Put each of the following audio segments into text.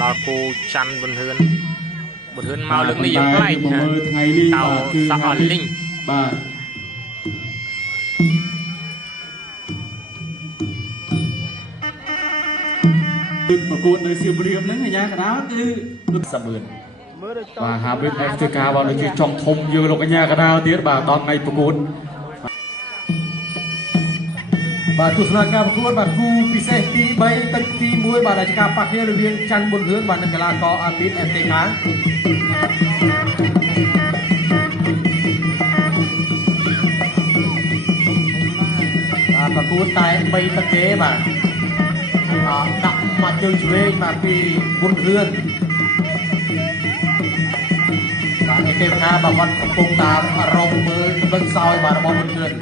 ដល់គូច័ន្ទប៊ុនហ៊ឿនមកលើកនេះយ៉ាងប្លែកណាតោសក់អលីងបាទគឺប្រកួតនៅសៀមរាបហ្នឹងអាយ៉ាកដាលគឺដូចសាមឿនបាទហាវិត FTK បាទដូចជាចង់ធំយើងលោកអាយ៉ាកដាលទៀតបាទដល់ថ្ងៃប្រកួតបាទទស្សនការប្រកួតបាទគូពិសេសទី3ទឹកទី1បាទដែលជាការប៉ះគ្នារវាងច័ន្ទប៊ុនហ៊ឿនបាទនិងកីឡាករអាមីត FTK ប្រកួតតែ3ទឹកទេបាទដាក់មកជើងឆ្វេងបាទពីប៊ុនហ៊ឿនបាទឯទេវតាបាទគាត់កំពុងតាមរំមើលទឹកសោយបាទរបស់ប៊ុនហ៊ឿន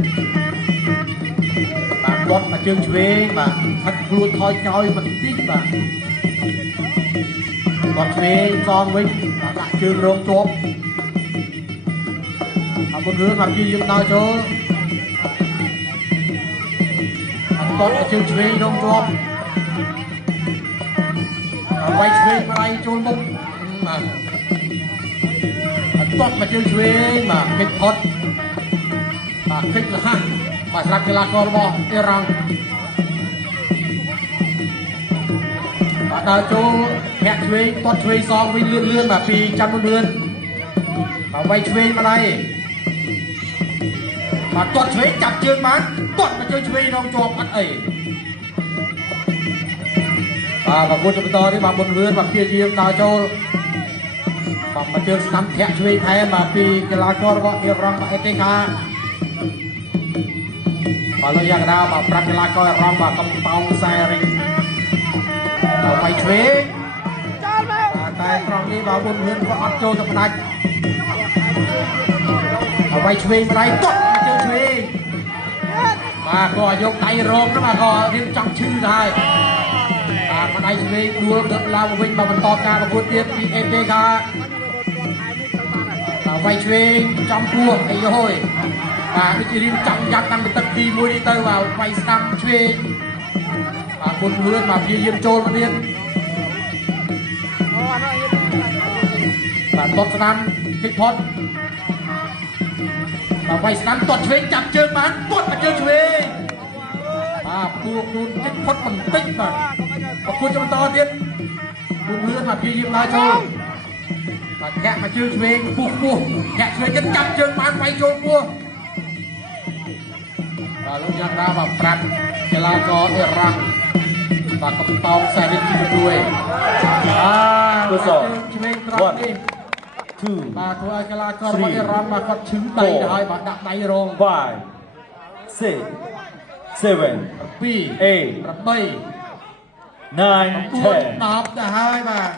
បាទគាត់មកជើងឆ្វេងបាទផឹកខ្លួនថយចោយបន្តិចបាទគាត់ឆ្វេងកងវិញបាទដាក់ជើងរងជាប់ប៊ុនហ៊ឿនគាត់ព្យាយាមដើរចូលគាត់ជើងឆ្វេងរងជាប់វាយឆ្វេងមកដៃចូលមុខបាទគាត់មកជើងឆ្វេងបាទគេផុតបាទគិតលះបាទស្រាប់កីឡាកររបស់អ៊ីរ៉ង់បាទដើរចូលធាក់ឆ្វេងគាត់ឆ្វេងសងវិញលឿនបាទពីច័ន្ទប៊ុនហ៊ឿនបាទវាយឆ្វេងមកដៃបាទគាត់ឆ្វេងចាប់ជើងបានគាត់មកជើងឆ្វេងរងជាប់អត់អីបាទប្រកួតបន្តនេះបាទប៊ុនហ៊ឿនបាទព្យាយាមដើរចូលបាទមកជើងស្ដាំធាក់ឆ្វេងថែមបាទពីកីឡាកររបស់អ៊ីរ៉ង់បាទអេតេកាបាទលោកយ៉ាងណាបាទប្រាប់កីឡាករអ៊ីរ៉ង់បាទកំប៉ោងខ្សែរីងបាទវាយឆ្វេងបាទតែត្រង់នេះបាទប៊ុនហ៊ឿនក៏អត់ចូលទៅផ្ដាច់បាទវាយឆ្វេងម្ដាយគាត់មកជើងឆ្វេងបាទក៏យកដៃរងហ្នឹងបាទក៏រៀនចង់ឈឺទៅហើយបាទម្ដាយឆ្វេងដួលទៅឡើងវិញបាទបន្តការប្រកួតទៀតពីអេតេកាបាទវាយឆ្វេងចំពោះអីយយបាទដូចជារៀនចង់យ៉ាត់តាំងពីទឹកទី1នេះទៅបាទវាយស្ដាំឆ្វេងបាទប៊ុនហ៊ឿនបាទព្យាយាមចូលមកទៀតបាទតបស្ដាំគិតផុតបាទវាយស្ដាំតត់ឆ្វេងចាប់ជើងបានគាត់មកជើងឆ្វេងបាទពួរខ្លួនគិតផុតបន្តិចបាទប្រកួតបន្តទៀតប៊ុនហ៊ឿនបាទព្យាយាមដើរចូលបាទធាក់មកជើងឆ្វេងពោះធាក់ឆ្វេងគិតចាប់ជើងបានវាយចូលពោះបាទលោកយ៉ាងណាបាទប្រាប់កីឡាករអ៊ីរ៉ង់បាទកំប៉ោងខ្សែរីកទី1បាទឆ្វេងត្រង់នេះបាទធ្វើឲ្យកីឡាកររបស់អ៊ីរ៉ង់បាទគាត់ឈឺដៃទៅហើយបាទដាក់ដៃរង5 6 7 2 8 9 10 10 ទៅហើយបាទ